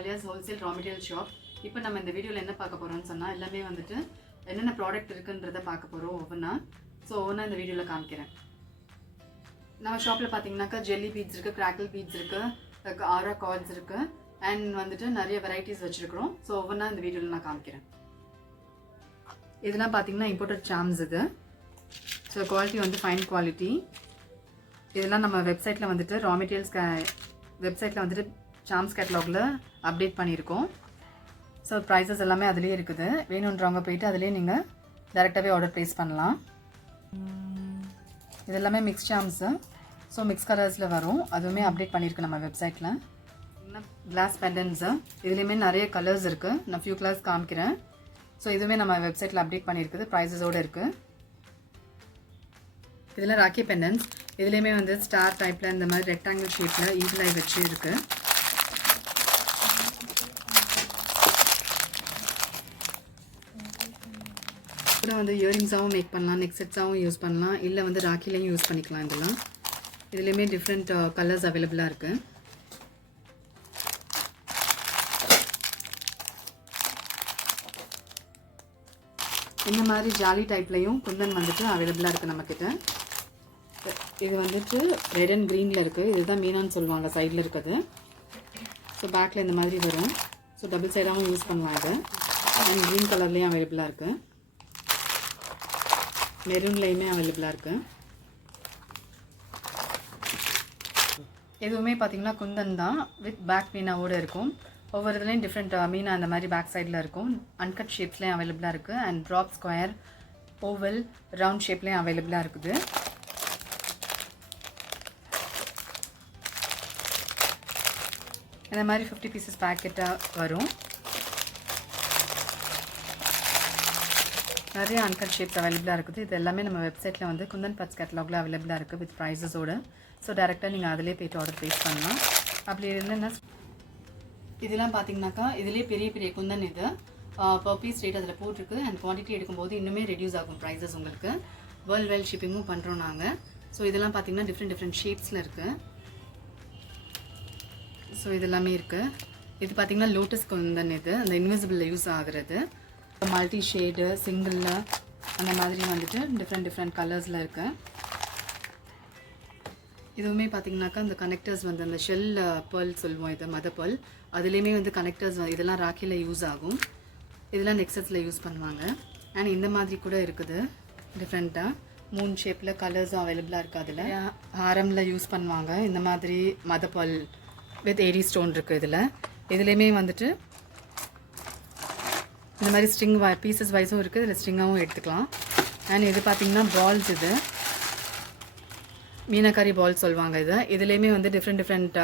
Aaliya's wholesale raw material shop. இப்போ நம்ம இந்த வீடியோவில் என்ன பார்க்க போகிறோம்னு சொன்னால் எல்லாமே வந்துட்டு என்னென்ன ப்ராடக்ட் இருக்குன்றதை பார்க்க போகிறோம் ஒவ்வொன்றா. ஸோ ஒவ்வொன்றா இந்த வீடியோவில் காமிக்கிறேன். நம்ம ஷாப்பில் பார்த்தீங்கன்னாக்கா ஜெல்லி பீட்ஸ் இருக்குது, கிராக்கிள் பீட்ஸ் இருக்குது, ஆரா கார்ட்ஸ் இருக்குது அண்ட் வந்துட்டு நிறைய வெரைட்டிஸ் வச்சுருக்கிறோம். ஸோ ஒவ்வொன்றா இந்த வீடியோவில் நான் காமிக்கிறேன். இதெல்லாம் பார்த்தீங்கன்னா இம்போர்ட்டட் சாம்ஸ் இது. ஸோ குவாலிட்டி வந்து ஃபைன் குவாலிட்டி. இதெல்லாம் நம்ம வெப்சைட்டில் வந்துட்டு ரா மெட்டீரியல்ஸ் வெப்சைட்டில் வந்துட்டு சாம்ஸ் கேட்டலாகில் அப்டேட் பண்ணியிருக்கோம். ஸோ ப்ரைஸஸ் எல்லாமே அதிலே இருக்குது. வேணுன்றவங்க போயிட்டு அதிலே நீங்கள் டேரெக்டாகவே ஆர்டர் ப்ளேஸ் பண்ணலாம். இது எல்லாமே மிக்ஸ் சாம்ஸு. ஸோ மிக்ஸ் கலர்ஸில் வரும். அதுவுமே அப்டேட் பண்ணியிருக்கு நம்ம வெப்சைட்டில். கிளாஸ் பெண்டன்ஸு இதுலேயுமே நிறைய கலர்ஸ் இருக்குது. நான் ஃபியூ கலர்ஸ் காமிக்கிறேன். ஸோ இதுவுமே நம்ம வெப்சைட்டில் அப்டேட் பண்ணியிருக்குது. ப்ரைஸஸோடு இருக்குது. இதில் ராக்கி பெண்டன்ஸ். இதுலேயுமே வந்து ஸ்டார் டைப்பில் இந்த மாதிரி ரெக்டாங்கிள் ஷேப்பில் ஈகிளாய் வச்சு இருக்குது. கூட வந்து இயரிங்ஸாகவும் மேக் பண்ணலாம், நெக் செட்ஸாகவும் யூஸ் பண்ணலாம், இல்லை வந்து ராக்கிலையும் யூஸ் பண்ணிக்கலாம். இதெல்லாம் இதுலேயுமே டிஃப்ரெண்ட் கலர்ஸ் அவைலபிளாக இருக்குது. இந்த மாதிரி ஜாலி டைப்லையும் குந்தன் வந்துட்டு அவைலபிளாக இருக்குது நம்மக்கிட்ட. இது வந்துட்டு ரெட் அண்ட் க்ரீனில் இருக்குது. இதுதான் மீனான்னு சொல்லுவாங்க சைடில் இருக்குது. ஸோ பேக்கில் இந்த மாதிரி வரும். ஸோ டபுள் சைடாகவும் யூஸ் பண்ணலாம். இது அண்ட் க்ரீன் கலர்லேயும் அவைலபிளாக இருக்குது. மெரூன்லேயுமே அவைலபிளாக இருக்குது. எதுவுமே பார்த்திங்கன்னா குந்தன் தான் வித் பேக் மீனாவோடு இருக்கும். ஒவ்வொரு இதுலேயும் டிஃப்ரெண்ட் மீனா அந்த மாதிரி பேக் சைடில் இருக்கும். அன்கட் ஷேப்ஸ்லேயும் அவைலபிளாக இருக்குது and drop, square, oval, round ஷேப்லேயும் அவைலபிளாக இருக்குது. இந்த மாதிரி 50 பீசஸ் பேக்கெட்டாக வரும். நிறைய அன்கட் ஷேப்ஸ் அவைலபிளாக இருக்குது. இது எல்லாமே நம்ம வெப்சைட்டில் வந்து குந்தன் பட்ஸ் கேட்டலாகில் அவைலபிளாக இருக்குது வித் ப்ரைஸஸோடு. ஸோ டேரெக்டாக நீங்கள் அதிலே போய்ட்டு ஆர்டர் ப்ளேஸ் பண்ணலாம். அப்படி இல்லைன்னா இதெல்லாம் பார்த்தீங்கன்னாக்கா இதிலே பெரிய பெரிய குந்தன் இது பர் பீஸ் ரேட் அதில் போட்டிருக்கு. அண்ட் குவான்டிட்டி எடுக்கும்போது இன்னுமே ரெடியூஸ் ஆகும் ப்ரைஸஸ் உங்களுக்கு. வேர்ல்டு வைட் ஷிப்பிங்கும் பண்ணுறோம் நாங்கள். ஸோ இதெல்லாம் பார்த்தீங்கன்னா டிஃப்ரெண்ட் ஷேப்ஸில் இருக்குது. ஸோ இதெல்லாமே இருக்குது. இது பார்த்திங்கன்னா லோட்டஸ் குந்தன். இது அந்த இன்விசிபிளில் யூஸ் ஆகிறது. மல்டி ஷேடு, சிங்கிளில் அந்த மாதிரி வந்துட்டு டிஃப்ரெண்ட் கலர்ஸில் இருக்குது. இதுவுமே பார்த்திங்கனாக்கா இந்த கனெக்டர்ஸ் வந்து அந்த ஷெல் பேர்ல் சொல்லுவோம், இது மதர் பேர்ல். அதுலேயுமே வந்து கனெக்டர்ஸ் இதெல்லாம் ராக்கியில் யூஸ் ஆகும். இதெல்லாம் நெக்ஸஸில் யூஸ் பண்ணுவாங்க. அண்ட் இந்த மாதிரி கூட இருக்குது டிஃப்ரெண்ட்டாக மூன் ஷேப்பில் கலர்ஸும் அவைலபிளாக இருக்குது. அதில் ஹாரமில் யூஸ் பண்ணுவாங்க. இந்த மாதிரி மதர் பேர்ல் வித் ஏரி ஸ்டோன் இருக்குது. இதுலேயுமே வந்துட்டு இந்த மாதிரி ஸ்ட்ரிங் பீசஸ் வைஸும் இருக்குது. இதில் ஸ்ட்ரிங்காகவும் எடுத்துக்கலாம். அண்ட் இது பார்த்திங்கன்னா பால்ஸ். இது மீனாக்கரி பால்ஸ் சொல்லுவாங்க. இதுலேயுமே வந்து டிஃப்ரெண்ட்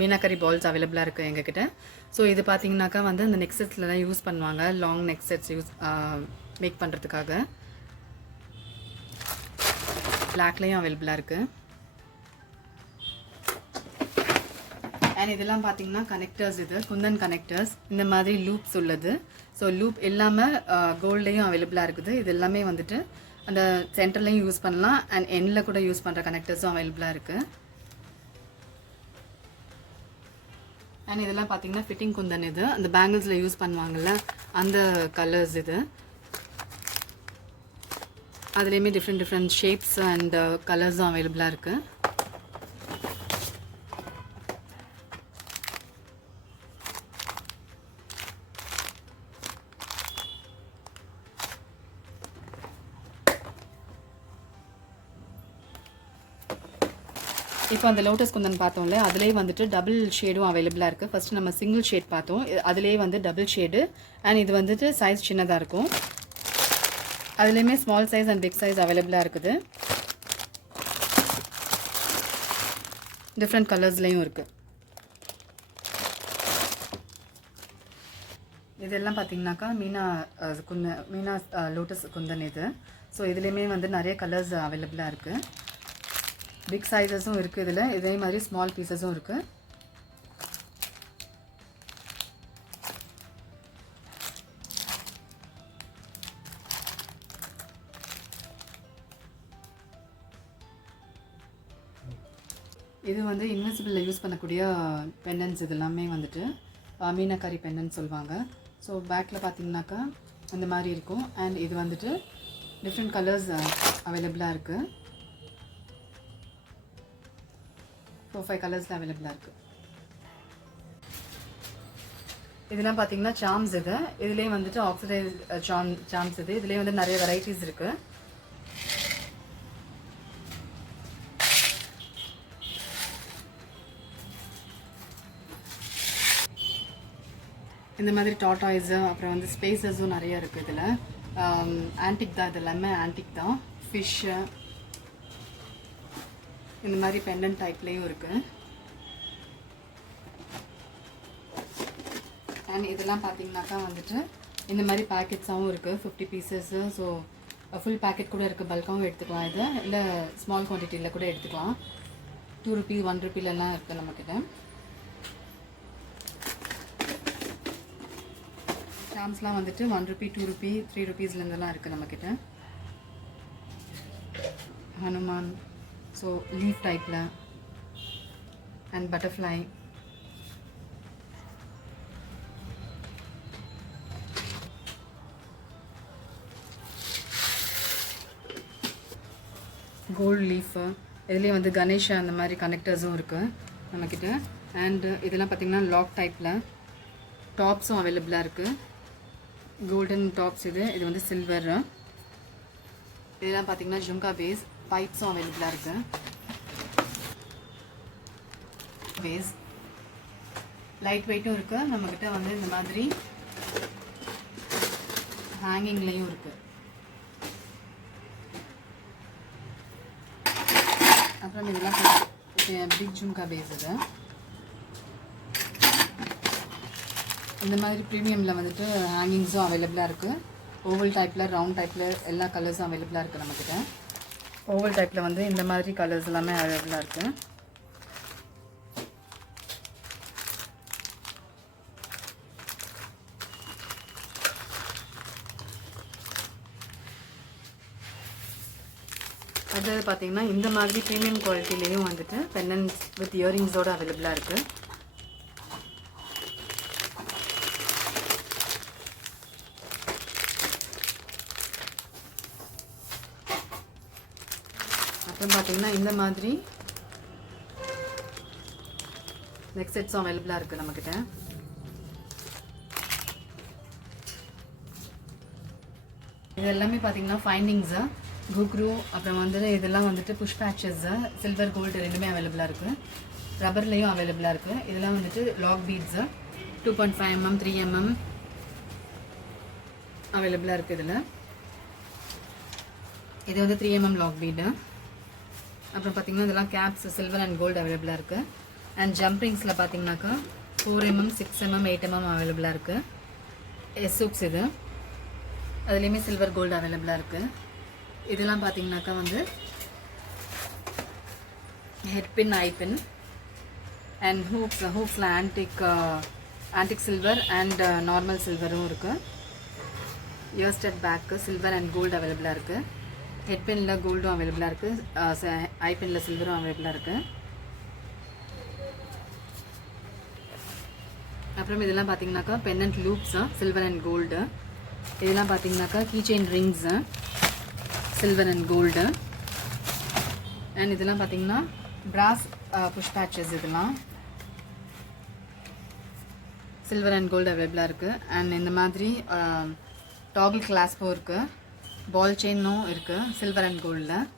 மீனாக்கரி பால்ஸ் அவைலபிளாக இருக்குது எங்ககிட்ட. ஸோ இது பார்த்திங்கனாக்கா வந்து இந்த நெக் செட்ஸில் தான் யூஸ் பண்ணுவாங்க. Long neck sets use make பண்ணுறதுக்காக. பிளாக்லேயும் அவைலபிளாக இருக்குது. அண்ட் இதெல்லாம் பார்த்தீங்கன்னா கனெக்டர்ஸ். இது குந்தன் கனெக்டர்ஸ். இந்த மாதிரி லூப்ஸ் உள்ளது. ஸோ லூப் இல்லாமல் கோல்ட்லேயும் அவைலபிளாக இருக்குது. இது எல்லாமே வந்துட்டு அந்த சென்டர்லையும் யூஸ் பண்ணலாம் அண்ட் எண்டில் கூட யூஸ் பண்ணுற கனெக்டர்ஸும் அவைலபிளாக இருக்குது. அண்ட் இதெல்லாம் பார்த்தீங்கன்னா ஃபிட்டிங் குந்தன். இது அந்த பேங்கிள்ஸில் யூஸ் பண்ணுவாங்கள்ல அந்த கலர்ஸ். இது அதுலேயுமே டிஃப்ரெண்ட் ஷேப்ஸ் அண்ட் கலர்ஸும் அவைலபிளாக இருக்குது. இப்போ அந்த லோட்டஸ் குந்தன் பார்த்தோம்ல, அதுலேயே வந்துட்டு டபுள் ஷேடும் அவைலபிளாக இருக்குது. ஃபஸ்ட்டு நம்ம சிங்கிள் ஷேட் பார்த்தோம். அதுலேயே வந்து டபுள் ஷேடு அண்ட் இது வந்துட்டு சைஸ் சின்னதாக இருக்கும். அதுலேயுமே small size and big size அவைலபிளாக இருக்குது. டிஃப்ரெண்ட் கலர்ஸ்லேயும் இருக்குது. இதெல்லாம் பார்த்தீங்கன்னாக்கா மீனா லோட்டஸ் குந்தன் இது. ஸோ இதுலேயுமே வந்து நிறைய கலர்ஸ் அவைலபிளாக இருக்குது. பிக் சைஸஸும் இருக்குது இதில். இதே மாதிரி ஸ்மால் பீசஸும் இருக்குது. இது வந்து இன்விசிபிளில் யூஸ் பண்ணக்கூடிய பெண்டன்ஸ். இது எல்லாமே வந்துட்டு மீனாக்காரி பென்னு சொல்லுவாங்க. ஸோ பேக்கில் பார்த்தீங்கன்னாக்கா இந்த மாதிரி இருக்கும். அண்ட் இது வந்துட்டு டிஃப்ரெண்ட் கலர்ஸ் அவைலபிளாக இருக்குது. 4-5 கலர்ஸில் அவைலபிளாக இருக்குது. இதெல்லாம் பார்த்தீங்கன்னா சாம்ஸ். இதுலேயே வந்துட்டு ஆக்சிடைஸ் சாம்ஸ். இதுலேயே வந்து நிறைய வெரைட்டிஸ் இருக்குது. இந்த மாதிரி டாட்டாய்ஸு அப்புறம் வந்து ஸ்பேசஸும் நிறைய இருக்குது. இதில் ஆன்டிக் தான், இது எல்லாமே ஆன்டிக் தான். ஃபிஷ்ஷு இந்த மாதிரி பெண்டன்ட் டைப்லேயும் இருக்குது. அண்ட் இதெல்லாம் பார்த்தீங்கன்னாக்கா வந்துட்டு இந்த மாதிரி பேக்கெட்ஸாகவும் இருக்குது, 50 பீசஸ்ஸு. ஸோ ஃபுல் பேக்கெட் கூட இருக்குது, பல்காகவும் எடுத்துக்கலாம். இது இல்லை ஸ்மால் குவான்டிட்டியில் கூட எடுத்துக்கலாம். 2 ரூபீ 1 ரூபீலெல்லாம் இருக்குது நம்மக்கிட்ட. ஸ்டாம்ப்ஸ்லாம் வந்துட்டு 1 ரூபீ 2 ரூபீ 3 ரூபீஸ்லேருந்துலாம் இருக்குது நம்மக்கிட்ட. ஹனுமான், ஸோ லீஃப் டைப்பில் அண்ட் பட்டர்ஃப்ளை. Gold leaf. இதுலேயே வந்து கணேஷா அந்த மாதிரி கனெக்டர்ஸும் இருக்குது நம்மக்கிட்ட. அண்டு இதெல்லாம் பார்த்திங்கன்னா லாக் டைப்பில் டாப்ஸும் அவைலபிளாக இருக்குது. Golden tops. இது வந்து சில்வர். இதெல்லாம் பார்த்திங்கன்னா ஜும்கா பேஸ் பைப்ஸும் அவைலபிளாக இருக்குது. பேஸ் லைட் வெயிட்டும் இருக்குது நம்மக்கிட்ட. வந்து இந்த மாதிரி ஹேங்கிங்லேயும் இருக்குது. அப்புறம் இதெல்லாம் பிக் ஜும்கா பேஸ். இந்த மாதிரி ப்ரீமியமில் வந்துட்டு ஹேங்கிங்ஸும் அவைலபிளாக இருக்குது. ஓவல் டைப்பில், ரவுண்ட் டைப்பில் எல்லா கலர்ஸும் அவைலபிளாக இருக்குது நம்மக்கிட்ட. ஓவல் டைப்பில் வந்து இந்த மாதிரி கலர்ஸ் எல்லாமே அவைலபிளாக இருக்குது. அது பார்த்திங்கன்னா இந்த மாதிரி ப்ரீமியம் குவாலிட்டிலேயும் வந்துட்டு பெண்டன்ட்ஸ் வித் இயரிங்ஸோடு அவைலபிளாக இருக்குது. அப்புறம் பார்த்திங்கன்னா இந்த மாதிரி நெக் செட்ஸும் அவைலபிளாக இருக்குது நம்மக்கிட்ட. இது எல்லாமே பார்த்திங்கன்னா ஃபைண்டிங்ஸு, குக்ரூ, அப்புறம் வந்து இதெல்லாம் வந்துட்டு புஷ் பேட்சஸ்ஸு, சில்வர் கோல்டு ரெண்டுமே அவைலபிளாக இருக்குது. ரப்பர்லேயும் அவைலபிளாக இருக்குது. இதெல்லாம் வந்துட்டு லாக் பீட்ஸு 2.5 mm 3 mm அவைலபிளாக இருக்குது. இதில் இது வந்து 3 mm லாக் பீடு. அப்புறம் பார்த்திங்கன்னா இதெல்லாம் கேப்ஸ் சில்வர் அண்ட் கோல்டு அவைலபிளாக இருக்குது. அண்ட் ஜம்ப்ரிங்ஸில் பார்த்திங்கனாக்கா 4 mm 6 mm 8 mm அவைலபிளாக இருக்குது. எஸ்ஸூக்ஸ் இது அதுலேயுமே சில்வர் கோல்டு அவைலபிளாக இருக்குது. இதெல்லாம் பார்த்திங்கனாக்கா வந்து head pin, eye pin and ஹூக்ஸில் ஆன்டிக் சில்வர் அண்ட் நார்மல் சில்வரும் இருக்குது. Ear stud back silver and gold அவைலபிளாக இருக்குது. ஹெட் பின்னில் கோல்டும் அவைலபிளாக இருக்குது. ஐ பின்னில் சில்வரும் அவைலபிளாக இருக்குது. அப்புறம் இதெல்லாம் பார்த்திங்கனாக்கா pendant loops silver and gold. இதெல்லாம் பார்த்திங்கனாக்கா keychain rings silver and gold. And இதெல்லாம் பார்த்திங்கன்னா பிராஸ் புஷ் பேட்சஸ். இதெல்லாம் சில்வர் அண்ட் கோல்டு அவைலபிளாக இருக்குது. அண்ட் இந்த மாதிரி டாகிள் கிளாஸ்போ இருக்குது. பால் செயினும் இருக்குது சில்வர் அண்ட் கோல்டில்.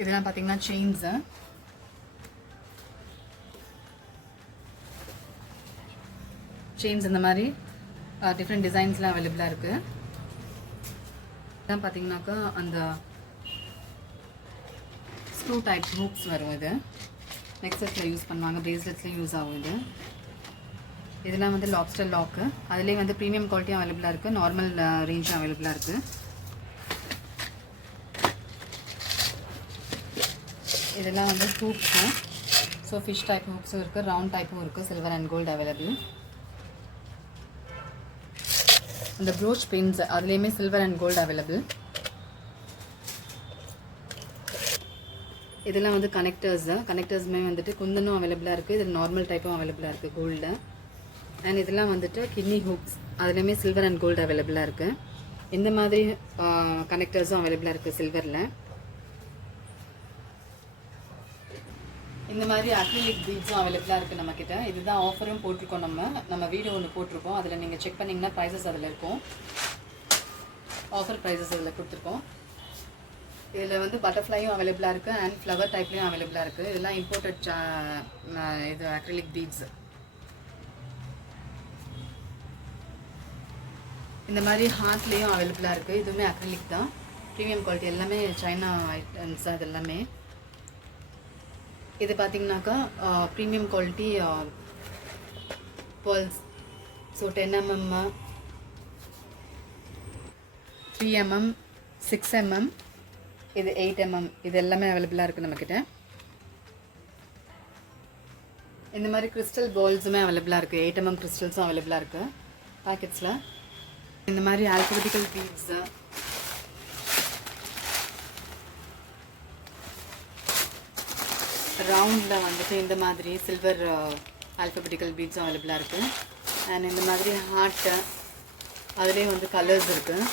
இதெல்லாம் பார்த்திங்கன்னா செயின்ஸு. செயின்ஸ் இந்த மாதிரி டிஃப்ரெண்ட் டிசைன்ஸ்லாம் அவைலபிளாக இருக்குது. இதெல்லாம் பார்த்திங்கனாக்கா அந்த ஸ்க்ரூ டைப் ஹூக்ஸ் வரும். இது நெக்ஸஸில் யூஸ் பண்ணுவாங்க, பிரேஸ்லெட்ஸ்லேயும் யூஸ் ஆகும். இதெல்லாம் வந்து லாப்ஸ்டர் லாக்கு. அதுலேயே வந்து ப்ரீமியம் குவாலிட்டியும் அவைலபிளாக இருக்குது, நார்மல் ரேஞ்சும் அவைலபிளாக இருக்குது. இதெல்லாம் வந்து ஹூக்ஸு. ஸோ ஃபிஷ் டைப் ஹூக்ஸும் இருக்குது, ரவுண்ட் டைப்பும் இருக்குது, சில்வர் அண்ட் கோல்டு அவைலபிள். இந்த ப்ரோச் பின்ஸ் அதுலேயுமே சில்வர் அண்ட் கோல்டு அவைலபிள். இதெல்லாம் வந்து கனெக்டர்ஸுமே வந்துட்டு குந்தனும் அவைலபிளாக இருக்குது. இது நார்மல் டைப்பும் அவைலபிளாக இருக்குது கோல்டில். அண்ட் இதெல்லாம் வந்துட்டு கிட்னி ஹூக்ஸ், அதுலேயுமே சில்வர் அண்ட் கோல்டு அவைலபிளாக இருக்குது. இந்த மாதிரி கனெக்டர்ஸும் அவைலபிளாக இருக்குது சில்வரில். இந்த மாதிரி அக்ரிலிக் பீட்ஸும் அவைலபிளாக இருக்குது நம்மக்கிட்ட. இதுதான் ஆஃபரும் போட்டிருக்கோம், நம்ம வீடியோ ஒன்று போட்டிருக்கோம். அதில் நீங்கள் செக் பண்ணிங்கன்னா ப்ரைஸஸ் அதில் இருக்கும். ஆஃபர் ப்ரைஸஸ் அதில் கொடுத்துருக்கோம். இதில் வந்து பட்டர்ஃப்ளையும் அவைலபிளாக இருக்குது அண்ட் ஃப்ளவர் டைப்லேயும் அவைலபிளாக இருக்குது. இதெல்லாம் இம்போர்ட்டட் இது அக்ரிலிக் பீட்ஸ். இந்த மாதிரி ஹார்ட்லேயும் அவைலபிளாக இருக்குது. இதுவுமே அக்ரிலிக் தான், ப்ரீமியம் குவாலிட்டி, எல்லாமே சைனா ஐட்டம்ஸ் தான் இது எல்லாமே. இது பார்த்திங்கனாக்கா premium quality pearls. So 10 mm, 3 mm, 6 mm, இது 8 mm, இது எல்லாமே அவைலபிளாக இருக்குது நம்மக்கிட்ட. இந்த மாதிரி கிறிஸ்டல் பால்ஸுமே அவைலபிளாக இருக்குது. 8 mm கிறிஸ்டல்ஸும் அவைலபிளாக இருக்குது பேக்கெட்ஸில். இந்த மாதிரி ஆல்ஃபபெட்டிக்கல் பீட்ஸ், ரவுண்டில் வந்துட்டு இந்த மாதிரி சில்வர் ஆல்ஃபபெட்டிக்கல் பீட்ஸும் அவைலபிளாக இருக்குது. அண்ட் இந்த மாதிரி ஹார்ட்டு, அதுலேயே வந்து கலர்ஸ் இருக்குது.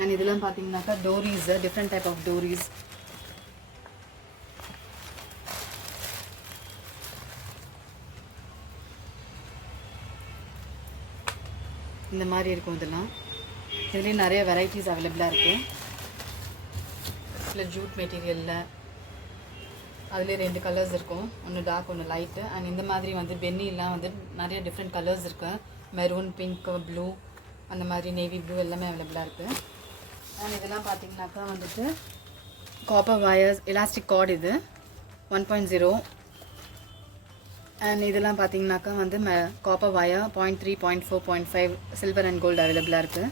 அண்ட் இதெல்லாம் பார்த்தீங்கன்னாக்கா டோரிஸ், டிஃப்ரெண்ட் டைப் ஆஃப் டோரிஸ். இந்த மாதிரி இருக்கும். இதெல்லாம் இதுலேயே நிறைய வெரைட்டிஸ் அவைலபிளாக இருக்குது. இல்லை ஜூட் மெட்டீரியலில் அதுலேயே 2 கலர்ஸ் இருக்கும், ஒன்று டார்க் ஒன்று லைட்டு. அண்ட் இந்த மாதிரி வந்து பென்னிலாம் வந்து நிறைய டிஃப்ரெண்ட் கலர்ஸ் இருக்குது. மெரூன், பிங்க், ப்ளூ, அந்த மாதிரி நேவி ப்ளூ எல்லாமே அவைலபிளாக இருக்குது. அண்ட் இதெல்லாம் பார்த்தீங்கன்னாக்கா வந்துட்டு காப்பர் வயர்ஸ், எலாஸ்டிக் கார்டு, இது 1.0. அண்ட் இதெல்லாம் பார்த்தீங்கன்னாக்கா வந்து copper wire 0.3, 0.4, 0.5 silver and gold அவைலபிளாக இருக்குது.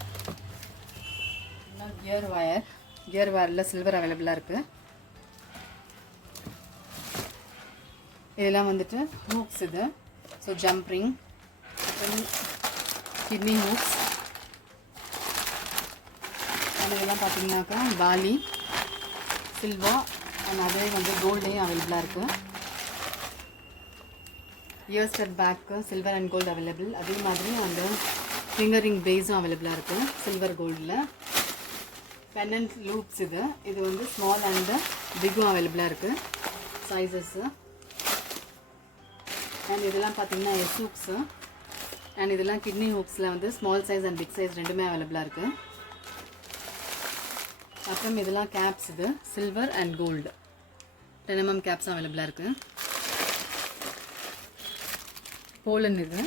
கியர் வயரில் சில்வர் அவைலபிளாக இருக்குது. இதெல்லாம் வந்துட்டு ஹூக்ஸ் இது. So jump ring, kidney hooks. And இதெல்லாம் பார்த்தீங்கன்னாக்கா பாலி, சில்வர் அண்ட் அதே வந்து கோல்டையும் அவைலபிளாக இருக்குது. Ear stud back silver and gold available. அதே மாதிரி அந்த ஃபிங்கரிங் பேஸும் அவைலபிளாக இருக்குது சில்வர் கோல்டில். பென்னன்ட் லூப்ஸ், இது வந்து ஸ்மால் அண்ட் பிக்கும் அவைலபிளாக இருக்குது சைஸஸ்ஸு. அண்ட் இதெல்லாம் பார்த்தீங்கன்னா எஸ் ஹூக்ஸு. அண்ட் இதெல்லாம் கிட்னி ஹூக்ஸில் வந்து small size and big size ரெண்டுமே அவைலபிளாக இருக்குது. அப்புறம் இதெல்லாம் கேப்ஸ், இது சில்வர் அண்ட் கோல்டு 10 mm கேப்ஸும் அவைலபிளாக இருக்குது. போலன், இது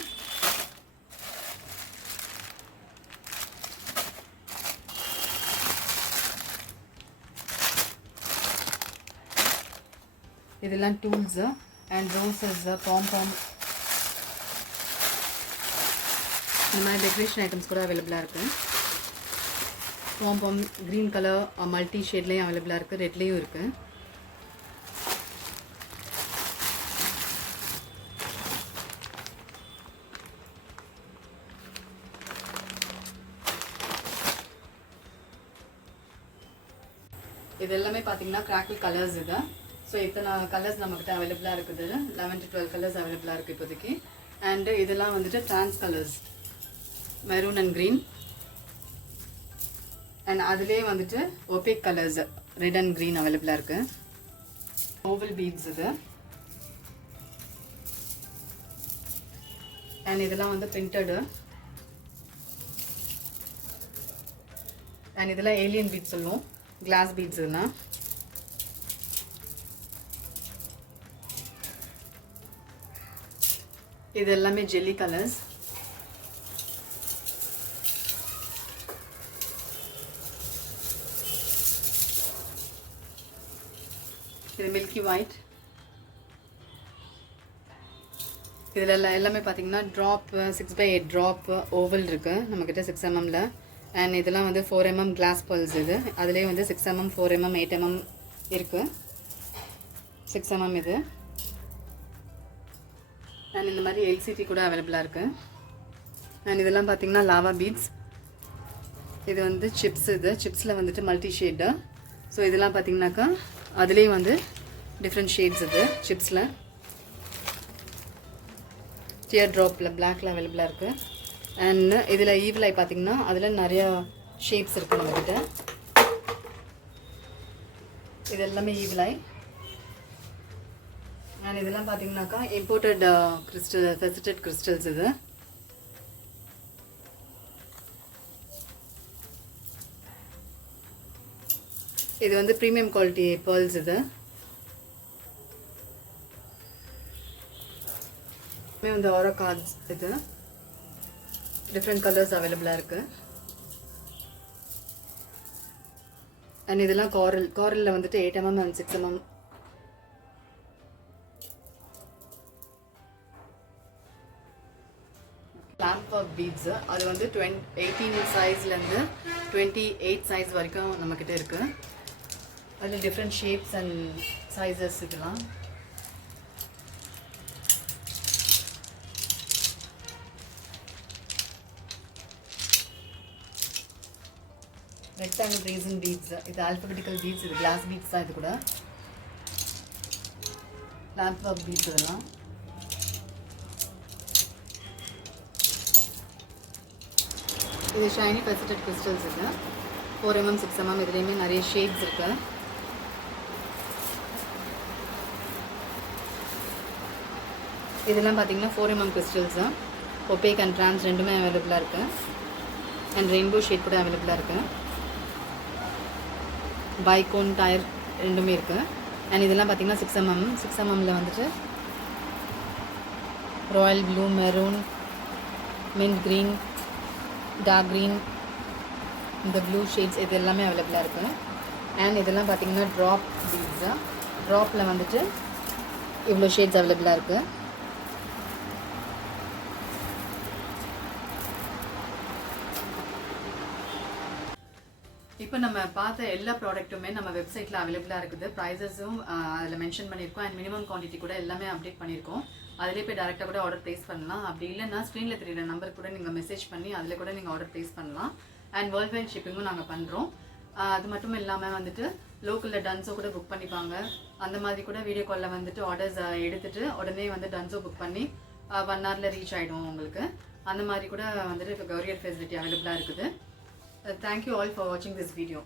இதெல்லாம் டூல்ஸு அண்ட் ரோசஸ், பாம்பாம், இந்த மாதிரி டெக்கரேஷன் ஐட்டம்ஸ் கூட அவைலபிளாக இருக்குது. பாம்பாம் க்ரீன் கலர் மல்டி ஷேட்லேயும் அவைலபிளாக இருக்குது, ரெட்லேயும் இருக்குது. இது எல்லாமே பார்த்தீங்கன்னா கிராக்கிள் கலர்ஸ். இது ஸோ இத்தனை கலர்ஸ் நம்மக்கிட்ட அவைலபிளாக இருக்குது. 11 to 12 கலர்ஸ் அவைலபிளாக இருக்குது இப்போதைக்கு. அண்டு இதெல்லாம் வந்துட்டு trans colours, maroon and green. And அதுலேயே வந்துட்டு opaque colours, red and green அவைலபிளாக இருக்குது. ஓவல் பீட்ஸ் இது. அண்ட் இதெல்லாம் வந்து பிரிண்டடு. அண்ட் இதெல்லாம் ஏலியன் பீட்ஸ் சொல்லுவோம், கிளாஸ் பீட்ஸ். இதெல்லாம் இது எல்லாமே ஜெல்லி கலர்ஸ். இது மில்கி ஒயிட். இதில் எல்லாமே பார்த்தீங்கன்னா ட்ராப் 6x8 ட்ராப் ஓவல் இருக்குது நம்மக்கிட்ட 6 mmல. அண்ட் இதெல்லாம் வந்து 4 mm கிளாஸ் பல்ஸ். இது அதுலேயே வந்து 6 mm, 4 mm, 8 mm இருக்குது. 6 mm இது. அண்ட் இந்த மாதிரி எல்சிடி கூட அவைலபிளாக இருக்குது. அண்ட் இதெல்லாம் பார்த்தீங்கன்னா லாவா பீட்ஸ். இது வந்து சிப்ஸ். இது சிப்ஸில் வந்துட்டு மல்டி ஷேடு. ஸோ இதெல்லாம் பார்த்தீங்கன்னாக்கா அதுலேயே வந்து டிஃப்ரெண்ட் ஷேட்ஸ் இது சிப்ஸில். டியர் ட்ராப்பில் பிளாக்ல அவைலபிளாக இருக்குது. அண்ட் இதில் ஈவில் ஐ பார்த்திங்கன்னா அதில் நிறையா ஷேப்ஸ் இருக்குது நம்மக்கிட்ட. இது எல்லாமே ஈவில் ஐ. அண்ட் இதெல்லாம் பார்த்தீங்கன்னாக்கா இம்போர்ட்டட் கிறிஸ்டல் ஃபெசிட்டட் கிறிஸ்டல்ஸ். இது வந்து ப்ரீமியம் குவாலிட்டி பேர்ல்ஸ். இது வந்து ஆரா கார்ட்ஸ். இது டிஃப்ரெண்ட் கலர்ஸ் அவைலபிளாக இருக்குது. அண்ட் இதெல்லாம் காரலில் வந்துட்டு 8 mm and 6 mm. lamp work beads. அது வந்து 18 சைஸ்லேருந்து 28 சைஸ் வரைக்கும் நம்மக்கிட்ட இருக்குது. அதில் டிஃப்ரெண்ட் ஷேப்ஸ் அண்ட் சைஸஸ். இதெல்லாம் ரெக்டாங்கிள் ரீசன் பீட்ஸ். இது ஆல்பபெட்டிக்கல் பீட்ஸ். இது கிளாஸ் பீட்ஸ் தான். இது கூட lamp work beads. இதெல்லாம் இது ஷைனி ஃபெசிட்டட் கிறிஸ்டல்ஸ். இது 4 mm 6 mm. இதுலேயுமே நிறைய ஷேட்ஸ் இருக்குது. இதெல்லாம் பார்த்தீங்கன்னா 4 mm crystals. Opaque and trans ரெண்டுமே அவைலபிளாக இருக்குது. அண்ட் ரெயின்போ ஷேட் கூட அவைலபிளாக இருக்குது. பைகோன் டயர் ரெண்டுமே இருக்குது. அண்ட் இதெல்லாம் பார்த்தீங்கன்னா 6 mm. 6 mmல வந்துட்டு royal blue, maroon, mint green, dark green, இந்த ப்ளூ ஷேட்ஸ் இது எல்லாமே அவைலபிளாக இருக்குது. அண்ட் இதெல்லாம் பார்த்தீங்கன்னா ட்ராப் பீட்ஸா. ட்ராப்பில் வந்துட்டு இவ்வளோ ஷேட்ஸ் அவைலபிளாக இருக்குது. இப்போ நம்ம பார்த்த எல்லா ப்ராடக்ட்டுமே நம்ம வெப்சைட்டில் அவைலபிளாக இருக்குது. ப்ரைஸஸும் அதில் மென்ஷன் பண்ணியிருக்கோம். அண்ட் மினிமம் குவான்டிட்டி கூட எல்லாமே அப்டேட் பண்ணியிருக்கோம். அதிலே போய் டேரெக்டாக கூட ஆர்டர் ப்ளேஸ் பண்ணலாம். அப்படி இல்லைன்னா ஸ்க்ரீனில் தெரியுற நம்பர் கூட நீங்கள் மெசேஜ் பண்ணி அதில் கூட நீங்கள் ஆர்டர் ப்ளேஸ் பண்ணலாம். அண்ட் வேர்ல்ட் வைட் ஷிப்பிங்கும் நாங்கள் பண்ணுறோம். அது மட்டும் இல்லாமல் வந்துட்டு லோக்கலில் டன்ஸோ கூட புக் பண்ணிப்பாங்க. அந்த மாதிரி கூட வீடியோ காலில் வந்துட்டு ஆர்டர்ஸ் எடுத்துகிட்டு உடனே வந்து டன்ஸோ புக் பண்ணி 1 hourல ரீச் ஆகிடும் உங்களுக்கு. அந்த மாதிரி கூட வந்துட்டு இப்போ கொரியர் ஃபெசிலிட்டி அவைலபிளாக இருக்குது. Thank you all for watching this video.